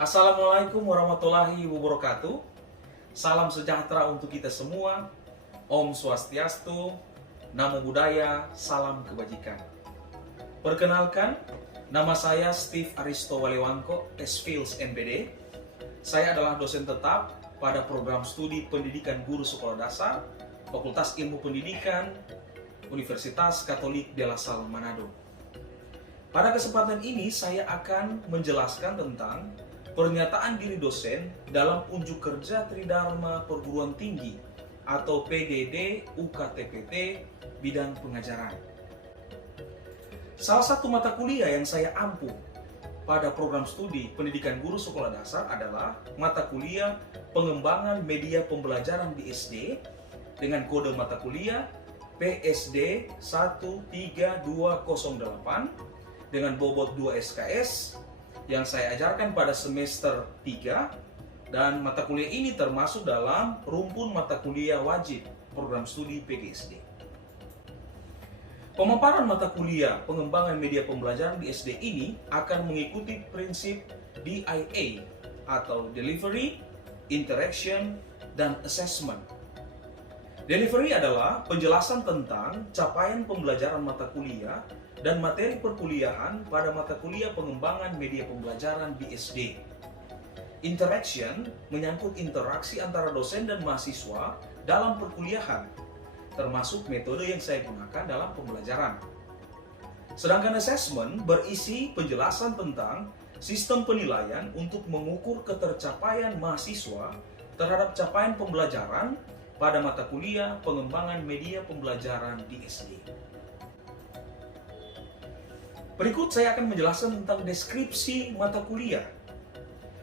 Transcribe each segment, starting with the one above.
Assalamualaikum warahmatullahi wabarakatuh. Salam sejahtera untuk kita semua. Om Swastiastu, Namo Buddhaya, salam kebajikan. Perkenalkan, nama saya Steve Aristo Walewangko, S.Phils MPD. Saya adalah dosen tetap pada program studi pendidikan guru sekolah dasar, Fakultas Ilmu Pendidikan, Universitas Katolik de La Salle Manado. Pada kesempatan ini saya akan menjelaskan tentang pernyataan diri dosen dalam unjuk kerja Tridharma Perguruan Tinggi atau PGD UKTPT bidang pengajaran. Salah satu mata kuliah yang saya ampuh pada program studi pendidikan guru sekolah dasar adalah mata kuliah pengembangan media pembelajaran di SD dengan kode mata kuliah PSD 13208 dengan bobot 2 SKS yang saya ajarkan pada semester 3, dan mata kuliah ini termasuk dalam rumpun mata kuliah wajib program studi PGSD. Pemaparan mata kuliah pengembangan media pembelajaran di SD ini akan mengikuti prinsip DIA atau Delivery, Interaction, dan Assessment. Delivery adalah penjelasan tentang capaian pembelajaran mata kuliah dan materi perkuliahan pada mata kuliah pengembangan media pembelajaran di SD. Interaction menyangkut interaksi antara dosen dan mahasiswa dalam perkuliahan, termasuk metode yang saya gunakan dalam pembelajaran. Sedangkan assessment berisi penjelasan tentang sistem penilaian untuk mengukur ketercapaian mahasiswa terhadap capaian pembelajaran pada mata kuliah pengembangan media pembelajaran di SD. Berikut saya akan menjelaskan tentang deskripsi mata kuliah.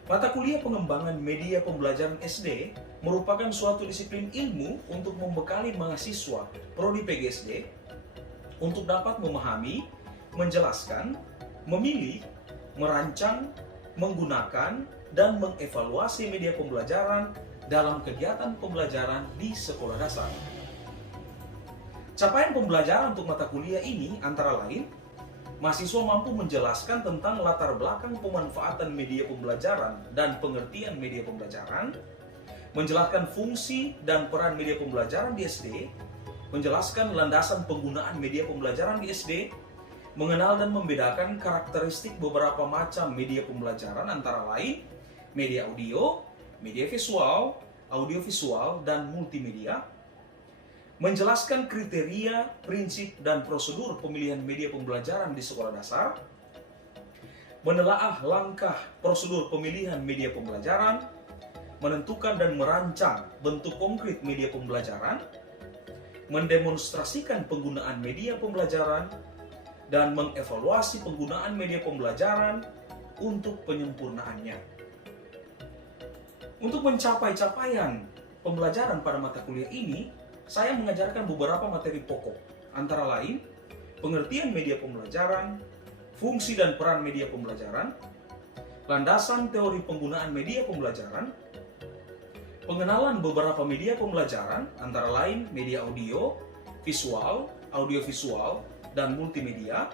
Mata kuliah pengembangan media pembelajaran SD merupakan suatu disiplin ilmu untuk membekali mahasiswa prodi PGSD untuk dapat memahami, menjelaskan, memilih, merancang, menggunakan, dan mengevaluasi media pembelajaran dalam kegiatan pembelajaran di sekolah dasar. Capaian pembelajaran untuk mata kuliah ini antara lain mahasiswa mampu menjelaskan tentang latar belakang pemanfaatan media pembelajaran dan pengertian media pembelajaran, menjelaskan fungsi dan peran media pembelajaran di SD, menjelaskan landasan penggunaan media pembelajaran di SD, mengenal dan membedakan karakteristik beberapa macam media pembelajaran antara lain media audio, media visual, audiovisual, dan multimedia, menjelaskan kriteria, prinsip, dan prosedur pemilihan media pembelajaran di sekolah dasar, menelaah langkah prosedur pemilihan media pembelajaran, menentukan dan merancang bentuk konkret media pembelajaran, mendemonstrasikan penggunaan media pembelajaran, dan mengevaluasi penggunaan media pembelajaran untuk penyempurnaannya. Untuk mencapai capaian pembelajaran pada mata kuliah ini, saya mengajarkan beberapa materi pokok, antara lain pengertian media pembelajaran, fungsi dan peran media pembelajaran, landasan teori penggunaan media pembelajaran, pengenalan beberapa media pembelajaran, antara lain media audio, visual, audiovisual, dan multimedia,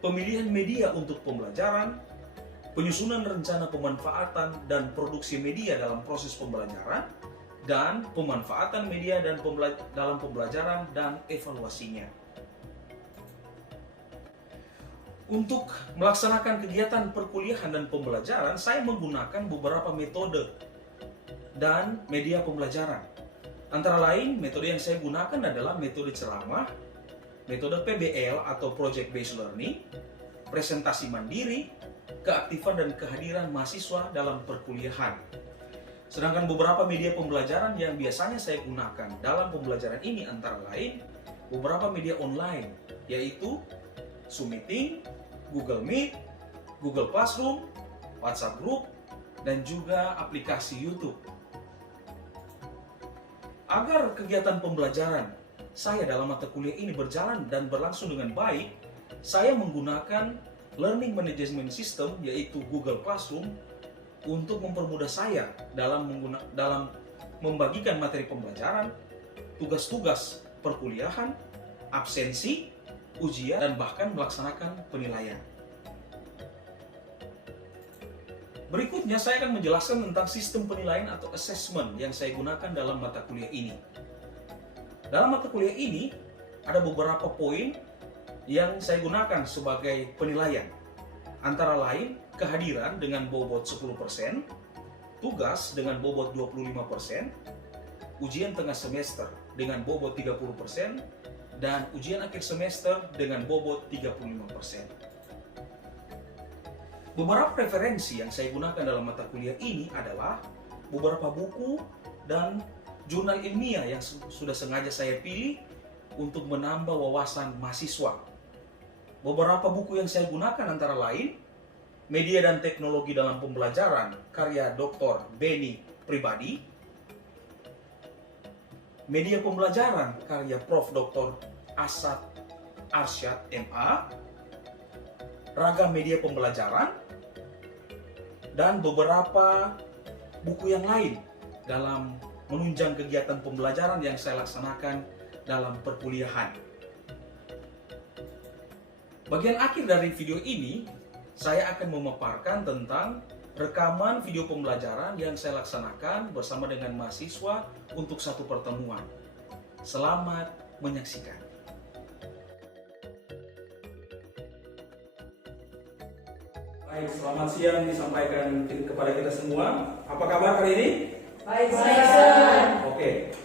pemilihan media untuk pembelajaran, penyusunan rencana pemanfaatan dan produksi media dalam proses pembelajaran, dan pemanfaatan media dan dalam pembelajaran dan evaluasinya. Untuk melaksanakan kegiatan perkuliahan dan pembelajaran, saya menggunakan beberapa metode dan media pembelajaran. Antara lain, metode yang saya gunakan adalah metode ceramah, metode PBL atau Project Based Learning, presentasi mandiri, keaktifan dan kehadiran mahasiswa dalam perkuliahan. Sedangkan beberapa media pembelajaran yang biasanya saya gunakan dalam pembelajaran ini antara lain beberapa media online, yaitu Zoom Meeting, Google Meet, Google Classroom, WhatsApp Group, dan juga aplikasi YouTube. Agar kegiatan pembelajaran saya dalam mata kuliah ini berjalan dan berlangsung dengan baik, saya menggunakan Learning Management System, yaitu Google Classroom, untuk mempermudah saya dalam membagikan materi pembelajaran, tugas-tugas perkuliahan, absensi, ujian, dan bahkan melaksanakan penilaian. Berikutnya saya akan menjelaskan tentang sistem penilaian atau assessment yang saya gunakan dalam mata kuliah ini. Dalam mata kuliah ini ada beberapa poin yang saya gunakan sebagai penilaian. Antara lain kehadiran dengan bobot 10%, tugas dengan bobot 25%, ujian tengah semester dengan bobot 30%, dan ujian akhir semester dengan bobot 35%. Beberapa referensi yang saya gunakan dalam mata kuliah ini adalah beberapa buku dan jurnal ilmiah yang sudah sengaja saya pilih untuk menambah wawasan mahasiswa. Beberapa buku yang saya gunakan antara lain Media dan Teknologi dalam Pembelajaran karya Dr. Beni Pribadi, Media Pembelajaran karya Prof. Dr. Asad Arsyad MA, Ragam Media Pembelajaran, dan beberapa buku yang lain dalam menunjang kegiatan pembelajaran yang saya laksanakan dalam perkuliahan. Bagian akhir dari video ini, saya akan memaparkan tentang rekaman video pembelajaran yang saya laksanakan bersama dengan mahasiswa untuk satu pertemuan. Selamat menyaksikan. Baik, selamat siang disampaikan kepada kita semua. Apa kabar hari ini? Baik, Sir. Oke.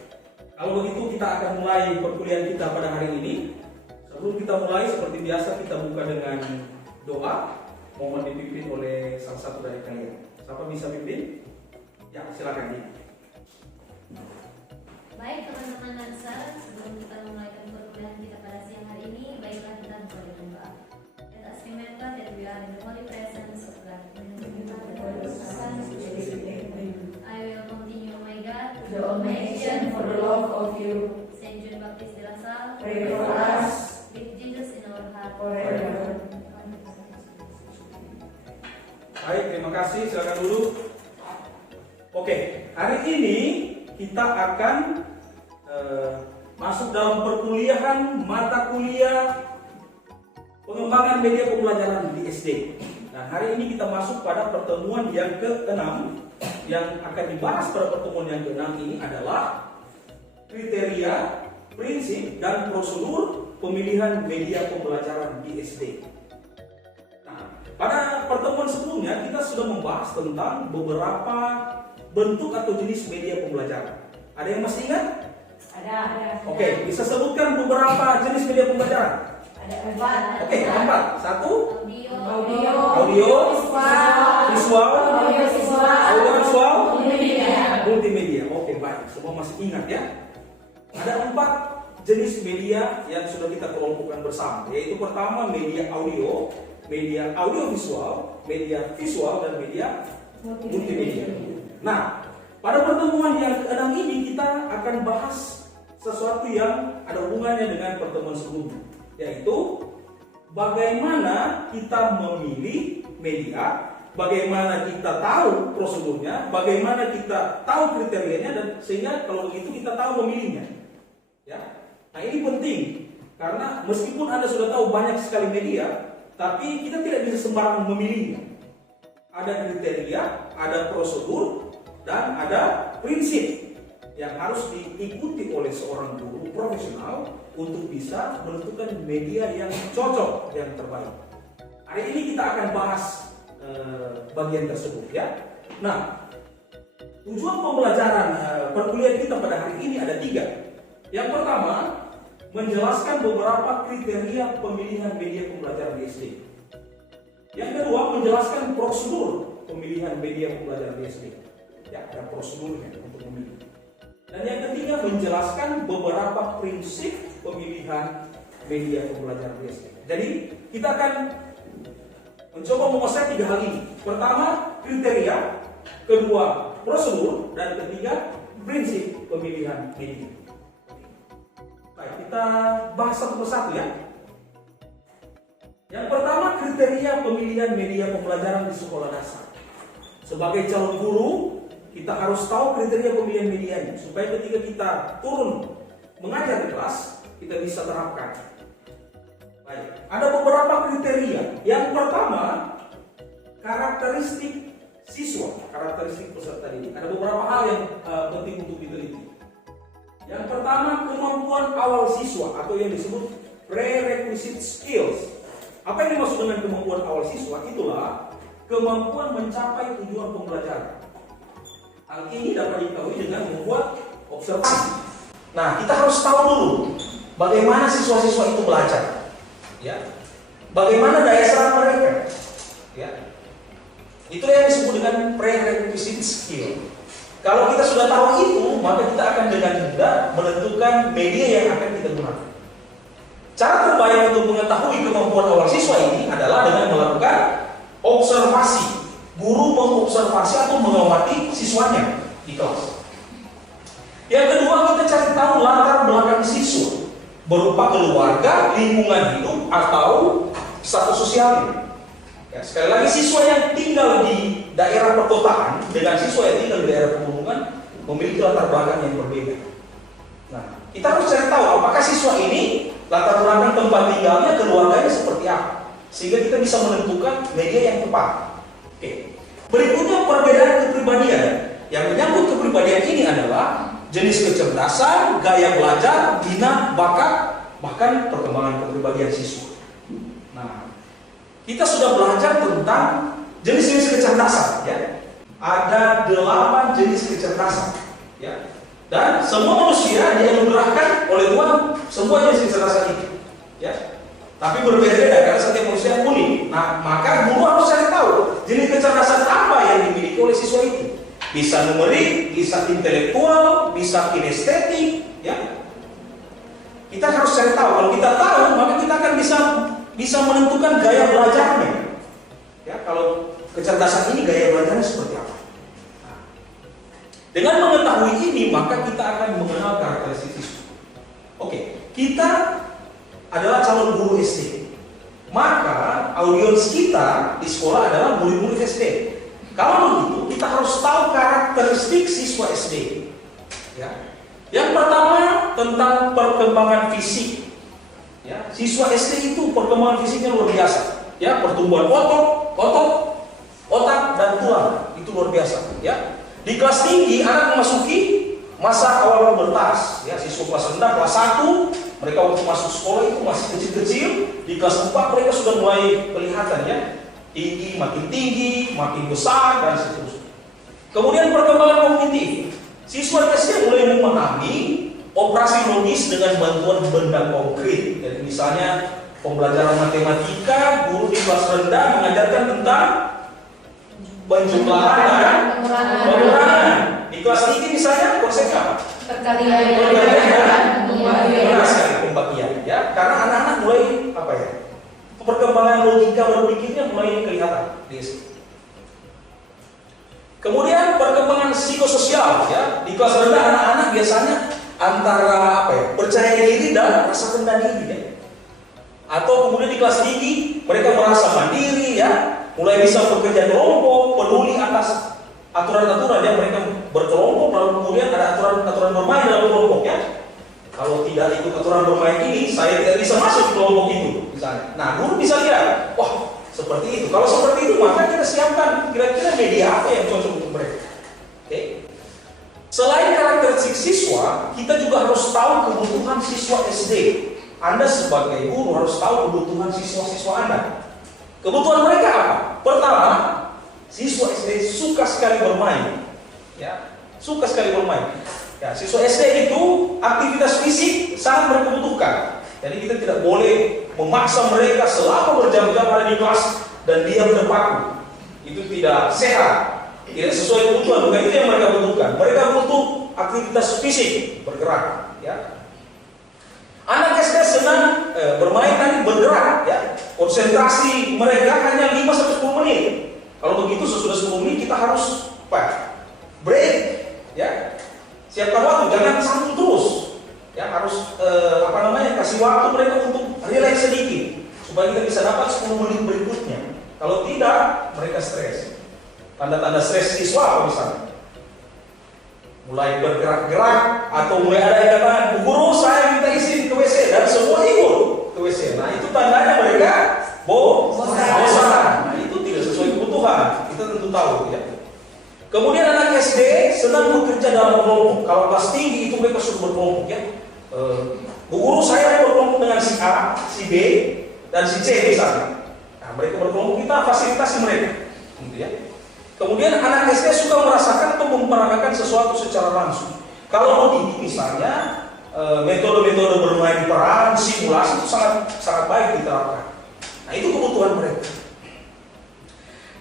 Kalau begitu kita akan mulai perkuliahan kita pada hari ini. Sebelum kita mulai, seperti biasa kita buka dengan doa. Mohon dipimpin oleh salah satu dari kalian. Siapa bisa pimpin? Ya, silakan Dina. Baik teman-teman Dansa, sebelum kita memulai perkuliahan kita pada siang hari ini, baiklah kita mulai berdoa. Let us remember that we are in the holy presence of God. I will continue, my God, the omniscience for the love of you. Saint John Baptist de la Salle, Pray for us with Jesus in our heart forever. Baik, terima kasih. Silakan dulu. Oke, hari ini kita akan masuk dalam perkuliahan mata kuliah pengembangan media pembelajaran di SD. Nah, hari ini kita masuk pada pertemuan yang ke-6. Yang akan dibahas pada pertemuan yang ke-6 ini adalah kriteria, prinsip, dan prosedur pemilihan media pembelajaran di SD. Nah, pada pertemuan sebelumnya kita sudah membahas tentang beberapa bentuk atau jenis media pembelajaran. Ada yang masih ingat? Ada. Oke, bisa sebutkan beberapa jenis media pembelajaran? Ada 4. Oke, 4. 1. audio, Visual. Audiovisual. Multimedia. Oke, baik. Semua masih ingat ya? Ada 4 jenis media yang sudah kita kelompokkan bersama. Yaitu pertama media audio, media audiovisual, media visual, dan media multimedia. Nah, pada pertemuan yang ke-6 ini kita akan bahas sesuatu yang ada hubungannya dengan pertemuan sebelumnya, yaitu bagaimana kita memilih media, bagaimana kita tahu prosedurnya, bagaimana kita tahu kriterianya, dan sehingga kalau begitu kita tahu memilihnya. Ya, nah ini penting karena meskipun Anda sudah tahu banyak sekali media, tapi kita tidak bisa sembarangan memilihnya. Ada kriteria, ada prosedur, dan ada prinsip yang harus diikuti oleh seorang guru profesional untuk bisa menentukan media yang cocok, yang terbaik. Hari ini kita akan bahas bagian tersebut ya. Nah, tujuan pembelajaran perkuliahan kita pada hari ini ada 3. Yang pertama, menjelaskan beberapa kriteria pemilihan media pembelajaran di SD. Yang kedua, menjelaskan prosedur pemilihan media pembelajaran di SD. Ya, ada prosedurnya untuk memilih. Dan yang ketiga, menjelaskan beberapa prinsip pemilihan media pembelajaran di SD. Jadi, kita akan mencoba menguasai 3 hal ini. Pertama, kriteria. Kedua, prosedur. Dan ketiga, prinsip pemilihan media. Baik, kita bahas satu persatu ya. Yang pertama, kriteria pemilihan media pembelajaran di sekolah dasar. Sebagai calon guru, kita harus tahu kriteria pemilihan medianya supaya ketika kita turun mengajar di kelas, kita bisa terapkan. Baik, ada beberapa kriteria. Yang pertama, karakteristik siswa, karakteristik peserta didik, ada beberapa hal yang penting untuk diteliti. Yang pertama, kemampuan awal siswa atau yang disebut prerequisite skills. Apa yang dimaksud dengan kemampuan awal siswa? Itulah kemampuan mencapai tujuan pembelajaran. Hal ini dapat diketahui dengan membuat observasi. Nah, kita harus tahu dulu bagaimana siswa-siswa itu belajar, ya. Bagaimana daya serap mereka, ya. Itulah yang disebut dengan prerequisite skill. Kalau kita sudah tahu itu, maka kita akan dengan mudah menentukan media yang akan kita gunakan. Cara terbaik untuk mengetahui kemampuan awal siswa ini adalah dengan melakukan observasi. Guru mengobservasi atau mengamati siswanya di kelas. Yang kedua, kita cari tahu latar belakang siswa berupa keluarga, lingkungan hidup, atau status sosialnya. Ya, sekali lagi, siswa yang tinggal di daerah perkotaan dengan siswa yang tinggal di daerah pegunungan memiliki latar belakang yang berbeda. Nah, kita harus cari tahu apakah siswa ini latar belakang tempat tinggalnya, keluarganya seperti apa, sehingga kita bisa menentukan media yang tepat. Oke. Berikutnya, perbedaan kepribadian. Yang menyangkut kepribadian ini adalah jenis kecerdasan, gaya belajar, minat, bakat, bahkan perkembangan kepribadian siswa. Nah, kita sudah belajar tentang jenis-jenis kecerdasan, ya. Ada 8 jenis kecerdasan, ya. Dan semua manusia dianugerahkan oleh Tuhan semua jenis kecerdasan itu, ya. Tapi berbeda-beda karena setiap manusia unik. Nah, maka guru harus cari tahu jenis kecerdasan apa yang dimiliki oleh siswa itu. Bisa numerik, bisa intelektual, bisa kinestetik, ya. Kita harus cari tahu. Kalau kita tahu, maka kita akan bisa menentukan gaya belajarnya. Ya, kalau kecerdasan ini gaya belajarnya seperti apa. Nah, dengan mengetahui ini, maka kita akan mengenal karakteristik siswa. Oke, kita adalah calon guru SD. Maka audiens kita di sekolah adalah murid-murid SD. Kalau begitu, kita harus tahu karakteristik siswa SD. Ya. Yang pertama tentang perkembangan fisik. Ya, siswa SD itu perkembangan fisiknya luar biasa. Ya, pertumbuhan otak dan tulang itu luar biasa. Ya, di kelas tinggi anak memasuki masa awal pubertas. Ya, siswa kelas rendah, kelas 1 mereka waktu masuk sekolah itu masih kecil-kecil. Di kelas 4 mereka sudah mulai kelihatan, ya, tinggi, makin besar dan seterusnya. Kemudian perkembangan kognitif. Siswa SD mulai memahami operasi logis dengan bantuan benda konkret. Jadi misalnya pembelajaran matematika, guru di kelas rendah mengajarkan tentang penjumlahan dan pengurangan. Di kelas tinggi misalnya konsepnya apa? Perkalian pembagian, ya. Karena anak-anak mulai apa ya? Perkembangan logika berpikirnya mulai kelihatan di SD. Kemudian perkembangan psikososial, ya. Di kelas rendah anak-anak biasanya antara apa ya? Percaya diri dan rasa rendah diri, ya. Atau kemudian di kelas tinggi mereka merasa mandiri, ya. Mulai bisa bekerja kelompok, peduli atas aturan-aturan, ya. Mereka berkelompok, lalu kemudian ada aturan-aturan bermain dalam kelompok, ya. Kalau tidak ikut aturan bermain ini, saya tidak bisa masuk ke kelompok itu, misalnya. Nah, guru bisa lihat, wah, seperti itu. Kalau seperti itu, maka kita siapkan kira-kira media apa yang cocok untuk mereka. Oke. Selain karakteristik siswa, kita juga harus tahu kebutuhan siswa SD. Anda sebagai guru harus tahu kebutuhan siswa-siswa Anda. Kebutuhan mereka apa? Pertama, siswa SD suka sekali bermain, ya, suka sekali bermain. Ya, siswa SD itu aktivitas fisik sangat mereka butuhkan. Jadi kita tidak boleh memaksa mereka selama berjam-jam ada di kelas dan diam terpaku. Itu tidak sehat, tidak sesuai kebutuhan. Bukan itu yang mereka butuhkan. Mereka butuh aktivitas fisik, bergerak. Ya. Anak SD senang bermain tadi, bergerak. Ya. Konsentrasi mereka hanya 5-10 menit. Kalau begitu sesudah 10 menit kita harus break. Ya. Siapkan waktu, jangan sambung terus. Ya, harus kasih waktu mereka untuk relax sedikit supaya kita bisa dapat 10 menit berikutnya. Kalau tidak, mereka stres. Tanda-tanda stres siswa apa misalnya? Mulai bergerak-gerak atau mulai ada yang katakan, "Bu guru, saya minta izin ke WC," dan semua ikut ke WC. Nah, itu tandanya mereka bosan. Nah, itu tidak sesuai kebutuhan. Kita kita tentu tahu ya. Kemudian anak SD senang bekerja dalam kelompok. Kalau kelas tinggi itu mereka sudah berkelompok ya. Bu guru saya berkelompok dengan si A, si B, dan si C misalnya. Nah, mereka berkelompok, kita fasilitasi mereka, gitu ya. Kemudian anak SD suka merasakan atau memperagakan sesuatu secara langsung. Kalau begini misalnya metode-metode bermain peran, simulasi itu sangat baik diterapkan. Nah itu kebutuhan mereka.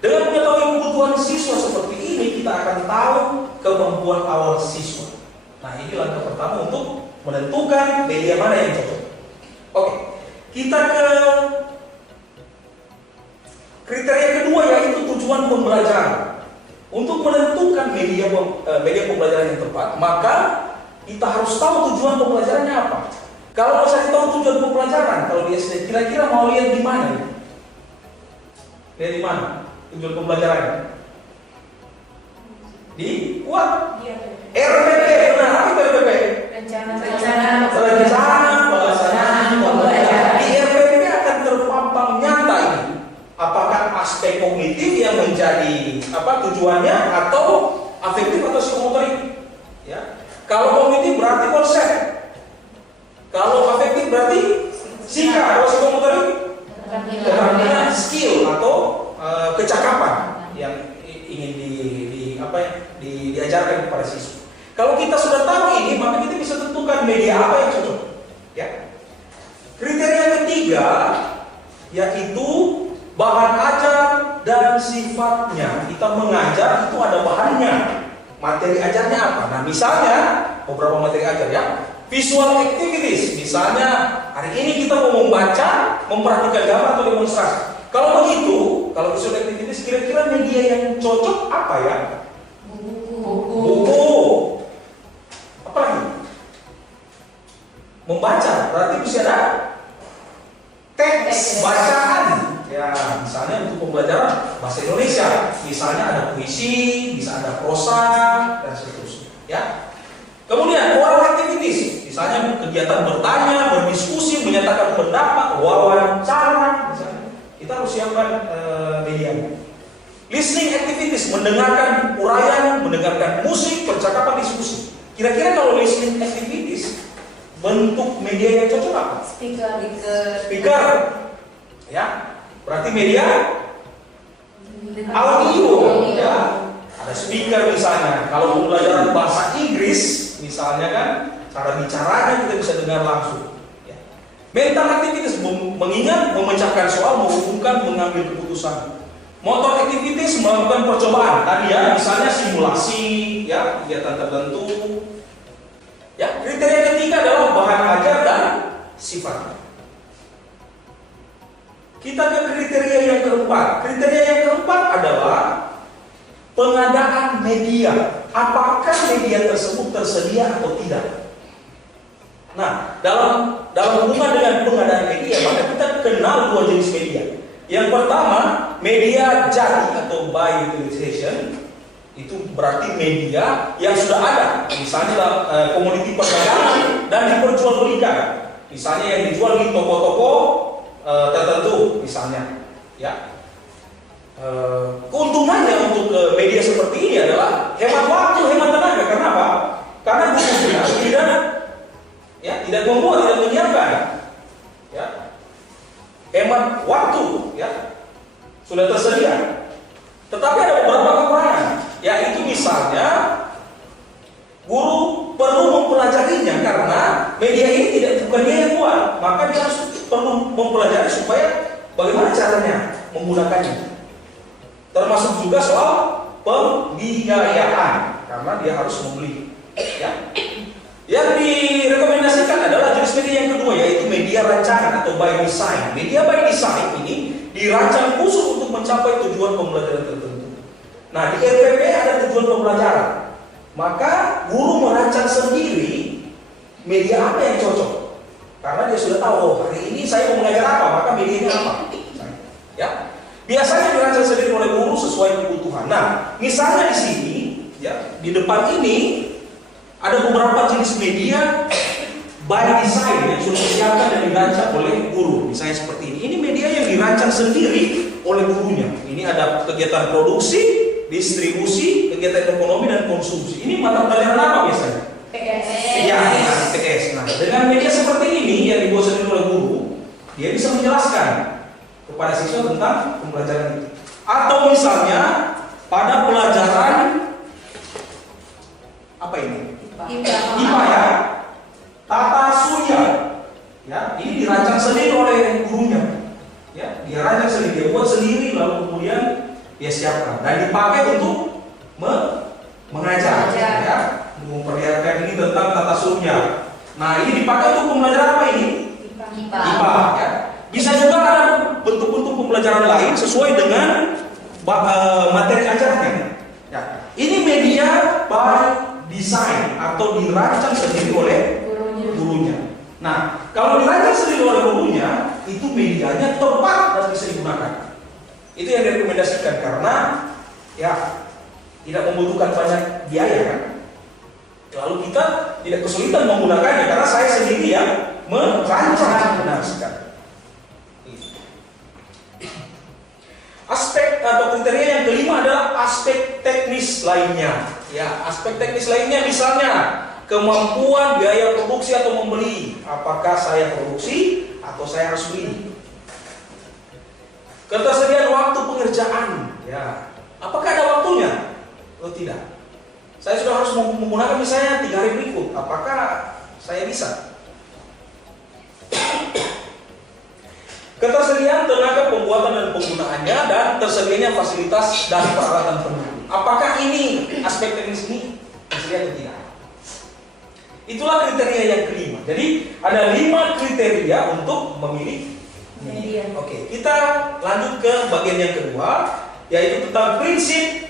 Dengan mengetahui kebutuhan siswa seperti ini, kita akan tahu kemampuan awal siswa. Nah ini langkah pertama untuk menentukan media mana yang cocok. Oke, kita ke kriteria kedua yaitu tujuan pembelajaran. Untuk menentukan media pembelajaran yang tepat, maka kita harus tahu tujuan pembelajarannya apa. Kalau saya tahu tujuan pembelajaran, kalau di SD kira-kira mau lihat di mana? Lihat di mana tujuan pembelajarannya? Di RPP. Benar, apa itu RPP? Rencana Pelaksanaan pembelajaran. Di RPP akan terpampang nyata ini. Apakah aspek kognitif yang menjadi tujuannya atau afektif atau psikomotorik? Ya. Kalau kognitif berarti konsep. Kalau afektif berarti sikap. Kalau psikomotorik keterampilan, skill atau kecakapan yang ingin diajarkan kepada siswa. Kalau kita sudah tahu ini, maka kita bisa tentukan media apa yang cocok. Ya. Kriteria ketiga yaitu bahan ajar dan sifatnya. Kita mengajar itu ada bahannya. Materi ajarnya apa? Nah, misalnya beberapa materi ajar ya. Visual activities. Misalnya hari ini kita mau membaca, memperhatikan gambar atau demonstrasi. Kalau begitu, kalau visual activities kira-kira media yang cocok apa ya? Buku. Apa lagi? Membaca. Berarti bisa ada teks bacaan. Ya, misalnya untuk pembelajaran bahasa Indonesia, misalnya ada puisi, bisa ada prosa dan seterusnya. Ya. Kemudian oral activities, misalnya kegiatan bertanya, berdiskusi, menyatakan pendapat, wawancara, misalnya. Kita harus siapkan media. Listening activities, mendengarkan uraian, mendengarkan musik, percakapan, diskusi. Kira-kira kalau listening activities bentuk media yang cocok apa? Speaker. Ya. Berarti media audio ya. Ada speaker misalnya. Kalau pembelajaran bahasa Inggris misalnya kan, cara bicaranya kita bisa dengar langsung ya. Mental activities, mengingat, memecahkan soal, menghubungkan, mengambil keputusan. Motor activities, melakukan percobaan tadi ya, misalnya simulasi ya, kegiatan tertentu. Ya, kriteria ketiga adalah bahan ajar dan sifatnya. Kita ke kriteria yang keempat. Kriteria yang keempat adalah pengadaan media. Apakah media tersebut tersedia atau tidak? Nah, dalam hubungan dengan pengadaan media, maka kita kenal dua jenis media. Yang pertama, media jadi atau by utilization. Itu berarti media yang sudah ada. Misalnya komoditi perdagangan dan diperjualbelikan. Misalnya yang dijual di toko-toko tertentu misalnya ya. Keuntungannya untuk media seperti ini adalah hemat waktu, hemat tenaga. Karena apa? Karena guru tidak membuat, tidak menyiapkan ya. Hemat waktu ya, sudah tersedia. Tetapi ada beberapa kekurangan, yaitu misalnya guru perlu mempelajarinya karena media ini bukan dia yang buat, maka dia harus perlu mempelajari supaya bagaimana caranya menggunakannya. Termasuk juga soal pembiayaan karena dia harus membeli. Ya. Yang direkomendasikan adalah jenis media yang kedua, yaitu media rancangan atau by design. Media by design ini dirancang khusus untuk mencapai tujuan pembelajaran tertentu. Nah, di RPP ada tujuan pembelajaran. Maka guru merancang sendiri media apa yang cocok. Karena dia sudah tahu, oh, hari ini saya mau mengajar apa, maka medianya apa. Ya. Biasanya dirancang sendiri oleh guru sesuai kebutuhan. Nah, misalnya di sini, ya, di depan ini ada beberapa jenis media by design yang sudah disiapkan dan dirancang oleh guru. Misalnya seperti ini. Ini media yang dirancang sendiri oleh gurunya. Ini ada kegiatan produksi, distribusi, kegiatan ekonomi dan konsumsi. Ini mata pelajaran apa biasanya? PS. Ya, PS. Nah, dengan media seperti ini yang dibuat sendiri oleh guru, dia bisa menjelaskan kepada siswa tentang pembelajaran itu. Atau misalnya pada pelajaran apa ini? IPA ya, tata surya. Ya, ini dirancang sendiri oleh gurunya. Ya, dia rancang sendiri, dia buat sendiri, lalu kemudian dia siapkan dan dipakai untuk mengajar. Ya, memperlihatkan ini tentang tata surya. Nah, ini dipakai untuk pembelajaran apa ini? IPA. Ya. Bisa juga ada bentuk-bentuk pembelajaran lain sesuai dengan materi ajarnya. Ya. Ini media by design atau dirancang sendiri oleh gurunya. Nah, kalau dirancang sendiri oleh gurunya, itu medianya tepat dan bisa digunakan. Itu yang direkomendasikan karena ya tidak membutuhkan banyak biaya kan. Lalu kita tidak kesulitan menggunakannya karena saya sendiri yang merancang. Benar sekali. Aspek atau kriteria yang kelima adalah aspek teknis lainnya. Ya, aspek teknis lainnya misalnya kemampuan biaya produksi atau membeli. Apakah saya produksi atau saya harus beli? Ketersediaan waktu pengerjaan. Ya, apakah ada waktunya? Oh tidak. Saya sudah harus menggunakan misalnya 3 hari berikut. Apakah saya bisa? Ketersediaan tenaga pembuatan dan penggunaannya dan tersedianya fasilitas dan peralatan pendukung. Apakah ini aspek teknis ini tersedia atau tidak? Itulah kriteria yang kelima. Jadi ada 5 kriteria untuk memilih media. Oke, kita lanjut ke bagian yang kedua, yaitu tentang prinsip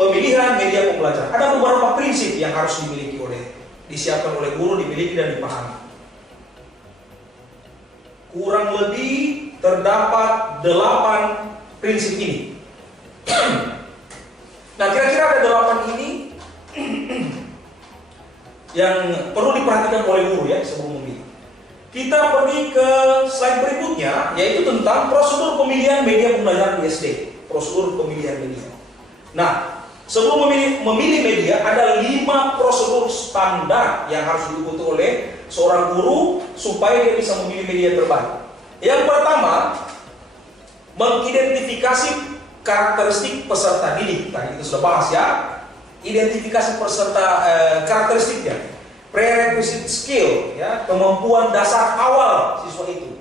pemilihan media pembelajaran. Ada beberapa prinsip yang harus disiapkan oleh guru, dimiliki dan dipahami. Kurang lebih terdapat 8 prinsip ini. Nah, kira-kira ada 8 ini yang perlu diperhatikan oleh guru ya sebelum memilih. Kita pergi ke slide berikutnya, yaitu tentang prosedur pemilihan media pembelajaran di SD. Prosedur pemilihan media. Nah, sebelum memilih media, ada 5 prosedur standar yang harus diikuti oleh seorang guru supaya dia bisa memilih media terbaik. Yang pertama, mengidentifikasi karakteristik peserta didik. Tadi kita sudah bahas ya. Identifikasi peserta karakteristiknya, prerequisite skill, ya, kemampuan dasar awal siswa itu.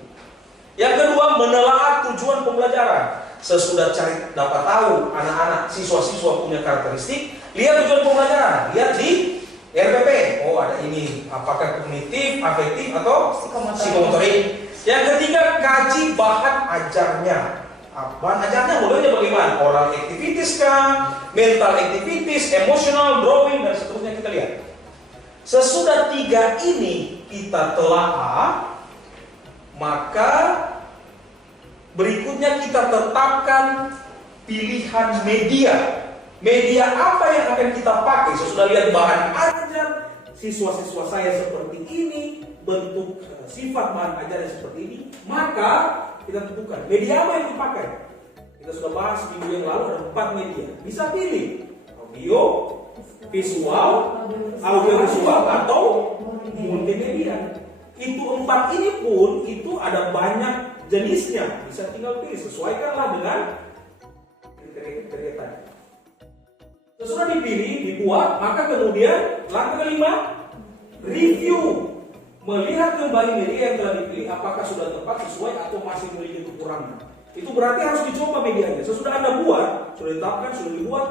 Yang kedua, menelaah tujuan pembelajaran. Sesudah cari dapat tahu anak-anak siswa-siswa punya karakteristik, lihat tujuan pembelajaran, lihat di RPP. Oh, ada ini, apakah kognitif, afektif atau psikomotorik. Yang ketiga, kaji bahan ajarnya. Bahan ajarnya modelnya bagaimana? Oral activities kah? Mental activities, emotional, drawing, dan seterusnya kita lihat. Sesudah 3 ini kita telaah, maka berikutnya kita tetapkan pilihan media. Media apa yang akan kita pakai? Sesudah lihat bahan ajar, siswa-siswa saya seperti ini, bentuk sifat bahan ajarnya seperti ini, maka kita tentukan media apa yang dipakai. Kita sudah bahas minggu yang lalu ada 4 media. Bisa pilih audio, visual, audiovisual atau multimedia. Itu 4 ini pun itu ada banyak jenisnya. Bisa tinggal pilih, sesuaikanlah dengan kriteria tadi. Sesudah dipilih, dibuat, maka kemudian langkah kelima, review. Melihat kembali media yang telah dipilih apakah sudah tepat, sesuai atau masih memiliki kekurangan. Itu berarti harus dicoba medianya. Sesudah Anda buat, sudah ditetapkan, sudah dibuat,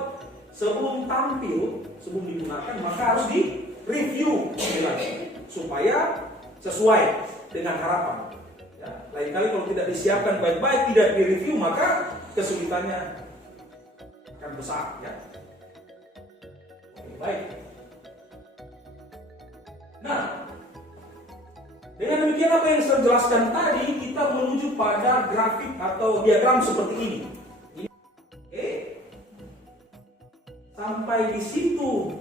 sebelum tampil, sebelum digunakan, maka harus di-review supaya sesuai dengan harapan. Ya, lain kali kalau tidak disiapkan baik-baik, tidak di-review, maka kesulitannya akan besar. Ya. Oke, baik. Nah, dengan demikian apa yang saya jelaskan tadi, kita menuju pada grafik atau diagram seperti ini. Oke. Sampai di situ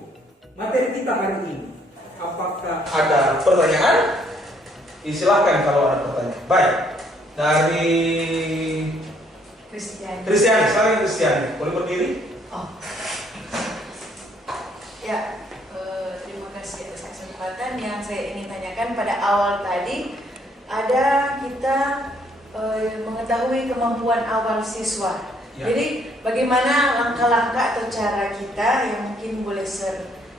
materi kita hari ini. Apakah ada pertanyaan? Silakan kalau ada pertanyaan. Baik, dari Kristiani, saya Kristiani, boleh berdiri? Oh. Ya, terima kasih atas kesempatan. Yang saya ingin tanyakan pada awal tadi, ada kita mengetahui kemampuan awal siswa. Ya. Jadi bagaimana langkah-langkah atau cara kita yang mungkin boleh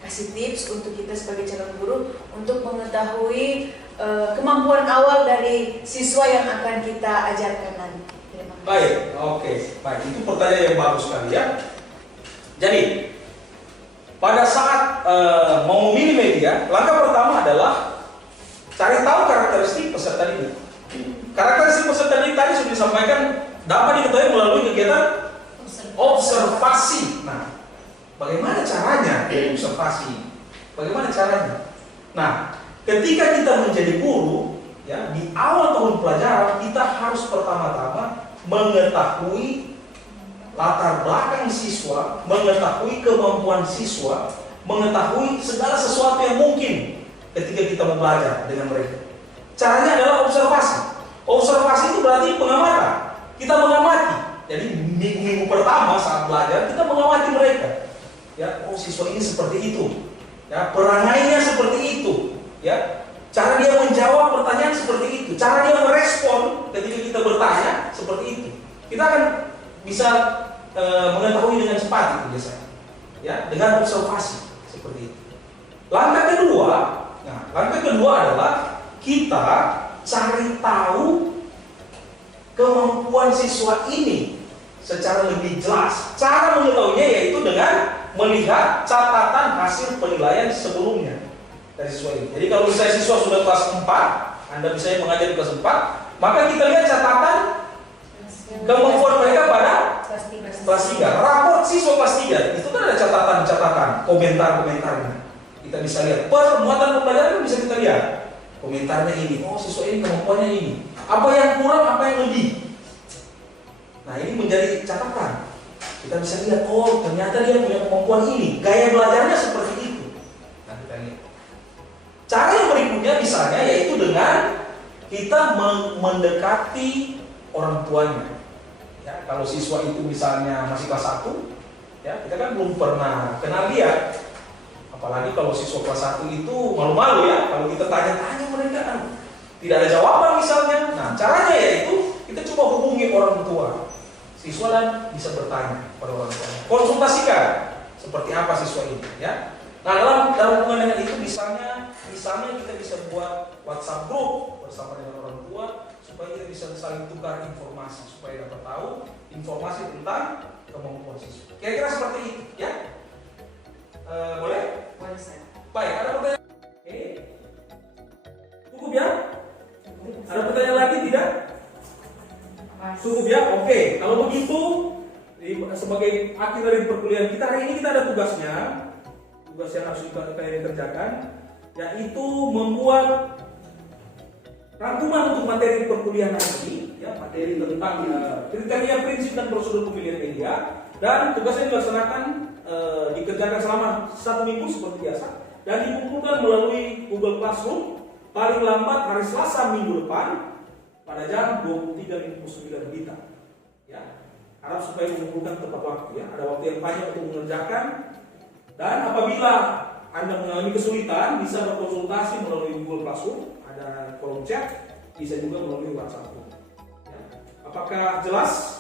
kasih tips untuk kita sebagai calon guru untuk mengetahui kemampuan awal dari siswa yang akan kita ajarkan nanti. Terima kasih. Baik, oke, baik. Itu pertanyaan yang bagus sekali ya. Jadi pada saat mau memilih media, langkah pertama adalah cari tahu karakteristik peserta didik. Karakteristik peserta didik tadi sudah disampaikan dapat diketahui melalui kegiatan observasi. Nah, bagaimana caranya observasi? Bagaimana caranya? Nah, ketika kita menjadi guru, ya di awal tahun pelajaran kita harus pertama-tama mengetahui latar belakang siswa, mengetahui kemampuan siswa, mengetahui segala sesuatu yang mungkin ketika kita belajar dengan mereka. Caranya adalah observasi. Observasi itu berarti pengamatan. Kita mengamati. Jadi minggu-minggu pertama saat belajar kita mengamati mereka. Ya, oh siswa ini seperti itu. Ya, perangainya seperti itu. Ya, cara dia menjawab pertanyaan seperti itu. Cara dia merespon ketika kita bertanya seperti itu. Kita akan bisa mengetahui dengan cepat itu biasanya. Ya, dengan observasi seperti itu. Langkah kedua adalah kita cari tahu kemampuan siswa ini secara lebih jelas. Cara mengetahuinya yaitu dengan melihat catatan hasil penilaian sebelumnya dari siswa ini. Jadi kalau misalnya siswa sudah kelas 4, Anda misalnya mengajar di kelas 4, maka kita lihat catatan kemampuan mereka pada kelas 3. Raport siswa kelas 3 itu kan ada catatan-catatan, komentar-komentarnya. Kita bisa lihat per muatan pembelajaran bisa kita lihat. Komentarnya ini, oh siswa ini kemampuannya ini. Apa yang kurang, apa yang lebih. Nah ini menjadi catatan. Kita bisa lihat, oh ternyata dia punya kemampuan ini. Gaya belajarnya seperti itu. Nah kita lihat. Cara yang berikutnya misalnya yaitu dengan kita mendekati orang tuanya. Ya, kalau siswa itu misalnya masih kelas 1, ya kita kan belum pernah kenal dia. Apalagi kalau siswa kelas 1 itu malu-malu ya, kalau kita tanya-tanya mereka kan tidak ada jawaban misalnya. Nah caranya yaitu kita coba hubungi orang tua siswa dan bisa bertanya pada orang tua. Konsultasikan seperti apa siswa ini ya. Nah dalam hubungan dengan itu misalnya kita bisa buat WhatsApp group bersama dengan orang tua supaya kita bisa saling tukar informasi supaya dapat tahu informasi tentang kemampuan siswa. Kira-kira seperti itu ya. Boleh? Boleh saya. Baik, ada pertanyaan? Oke. Cukup ya? Ada pertanyaan lagi tidak? Cukup ya? Oke. Kalau begitu, sebagai akhir dari perkuliahan kita hari ini kita ada tugasnya. Tugas yang harus kita kerjakan, yaitu membuat rangkuman untuk materi perkuliahan hari ini, ya materi tentang kriteria, prinsip dan prosedur pemilihan media. Dan tugasnya dilaksanakan dikerjakan selama 1 minggu seperti biasa dan dikumpulkan melalui Google Classroom paling lambat hari Selasa minggu depan pada jam 23.59 WITA. Ya, harap supaya mengumpulkan tepat waktu ya. Ada waktu yang banyak untuk mengerjakan dan apabila Anda mengalami kesulitan bisa berkonsultasi melalui Google Classroom, ada kolom chat, bisa juga melalui WhatsApp. Ya. Apakah jelas?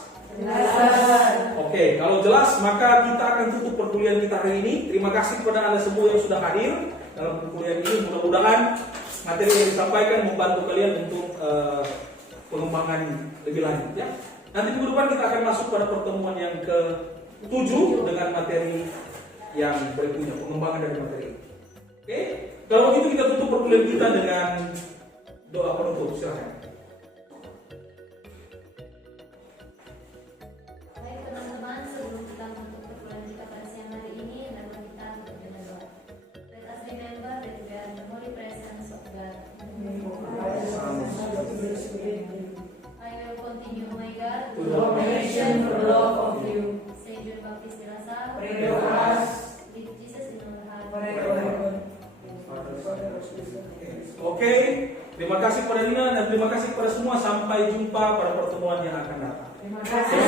Oke, kalau jelas maka kita akan tutup perkuliahan kita hari ini. Terima kasih kepada Anda semua yang sudah hadir dalam perkuliahan ini. Mudah-mudahan materi yang disampaikan membantu kalian untuk pengembangan lebih lanjut ya. Nanti minggu depan kita akan masuk pada pertemuan yang ke-7 dengan materi yang berikutnya, pengembangan dari materi ini. Oke, kalau begitu kita tutup perkuliahan kita dengan doa penutup. Silakan. Oke, terima kasih kepada sampai jumpa pada pertemuan yang akan datang. Terima kasih.